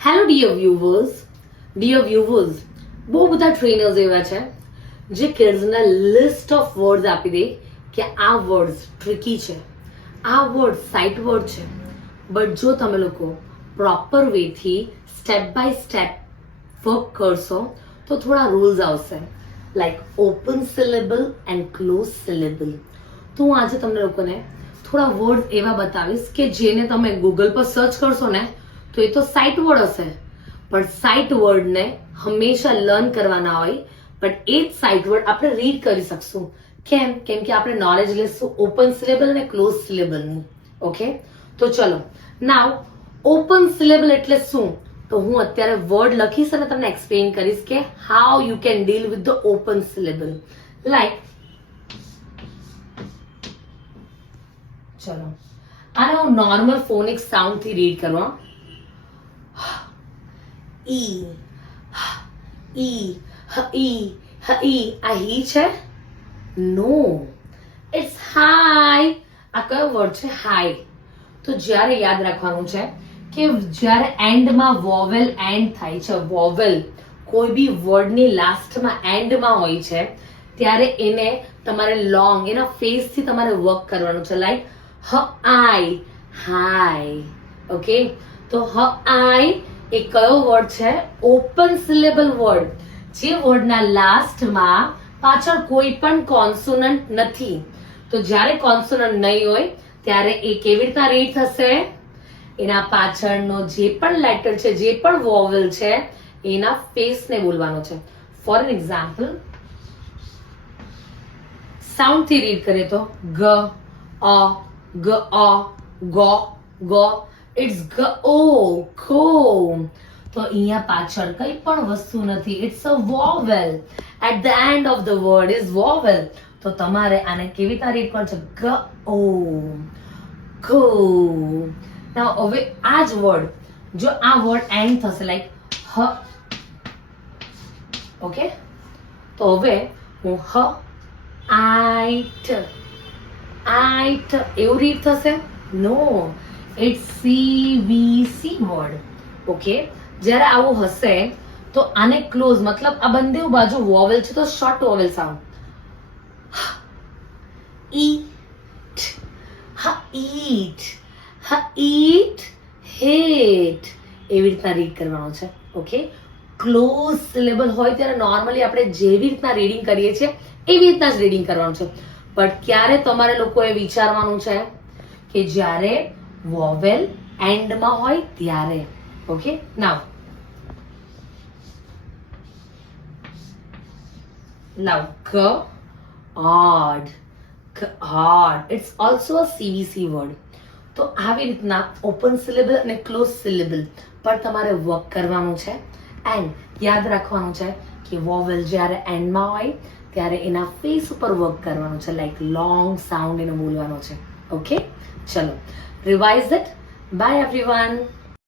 Hello dear વ્યુવર્સ, બહુ બધા trainers એવા છે જે કિડ્સને લિસ્ટ ઓફ વર્ડ્સ આપી દે કે આ વર્ડ્સ ટ્રિકી છે, આ વર્ડ સાઇટ વર્ડ છે. બટ જો તમે લોકો પ્રોપર વેથી સ્ટેપ બાય સ્ટેપ વર્ક કરશો તો થોડા રૂલ્સ આવશે, like open syllable and close syllable. તો હું આજે તમને લોકોને થોડા વર્ડ એવા બતાવીશ કે જેને તમે ગૂગલ પર સર્ચ કરશો ને તો એ તો સાઇટ વર્ડ હશે, પણ સાઇટ વર્ડને હંમેશા લર્ન કરવાના હોય. બટ એ જ સાઇટ વર્ડ આપણે રીડ કરી શકશું. કેમ કે આપણે નોલેજ લેશું ઓપન સિલેબલ અને ક્લોઝ સિલેબલનું. ઓકે, તો ચલો નાવ ઓપન સિલેબલ એટલે શું, તો હું અત્યારે વર્ડ લખીશ અને તમને એક્સપ્લેન કરીશ કે how you can deal with the open syllable. Like ચલો આને હું નોર્મલ ફોનિક સાઉન્ડ થી રીડ કરવા. ઈ ઈ ઈ ઈ આ હી છે? નો, ઇટ્સ હાઈ. આ કયો વર્ડ છે? હાઈ. તો જ્યારે યાદ રાખવાનું છે કે જ્યારે એન્ડમાં વોવેલ એન્ડ થાય છે, વોવેલ કોઈ બી વર્ડની લાસ્ટમાં એન્ડમાં હોય છે ત્યારે એને તમારે લોંગ એના ફેસથી તમારે વર્ક કરવાનું છે. લાઈક હ આઈ, હાઈ. ઓકે, તો હ આઈ એ કયો વર્ડ છે? Open syllable word. જે વર્ડના લાસ્ટમાં પાછળ કોઈ પણ કોન્સોનન્ટ નથી. તો જ્યારે કોન્સોનન્ટ નહીં હોય ત્યારે એ કેવી રીતના રીડ થશે? એના પાછળનો જે પણ લેટર છે, જે પણ વોવેલ છે એના ફેસને બોલવાનો છે. ફોર એન એક્ઝામ્પલ, સાઉન્ડ થી રીડ કરીએ તો ગ અ ગ અ ગો ગો, ઇટ્સ ગ ઓ ખો. તો અહીંયા પાછળ કઈ પણ વસ્તુ નથી, it's a vowel. At the end of the word is vowel. તો તમારે આને કેવી રીતના રીડ કરવાનું છે? ગ ઓ ખો. નાઉ હવે આ જ વર્ડ, જો આ વર્ડ એન્ડ થશે લાઈક હ. ઓકે, તો હવે હું હ આઈટ આઈટ એવું રીડ થશે? No, it's C V C word. Okay, જ્યારે આવું હશે તો આને ક્લોઝ, મતલબ આ બંને બાજુ વોવેલ છે તો શોર્ટ વોવેલ સાઉન્ડ. ઈટ, હા ઈટ, હા ઈટ, હેટ. એવી રીતના રીડ કરવાનો છે. ઓકે, ક્લોઝ સિલેબલ હોય ત્યારે નોર્મલી આપણે જેવી રીતના રીડિંગ કરીએ છીએ એવી રીતના જ રીડિંગ કરવાનું છે. બટ ક્યારે તમારે લોકોએ વિચારવાનું છે કે જ્યારે વોવેલ એન્ડમાં હોય ત્યારે. Okay, now God, God, it's also a CVC word. તો આવી રીતના ઓપન સિલેબલ અને ક્લોઝ સિલેબલ પર તમારે વર્ક કરવાનું છે. એન્ડ યાદ રાખવાનું છે કે વોવેલ જ્યારે એન્ડમાં હોય ત્યારે એના ફેસ ઉપર વર્ક કરવાનું છે, લાઈક લોંગ સાઉન્ડ એને બોલવાનો છે. ઓકે, ચલો રિવાઇઝ ઇટ. By everyone.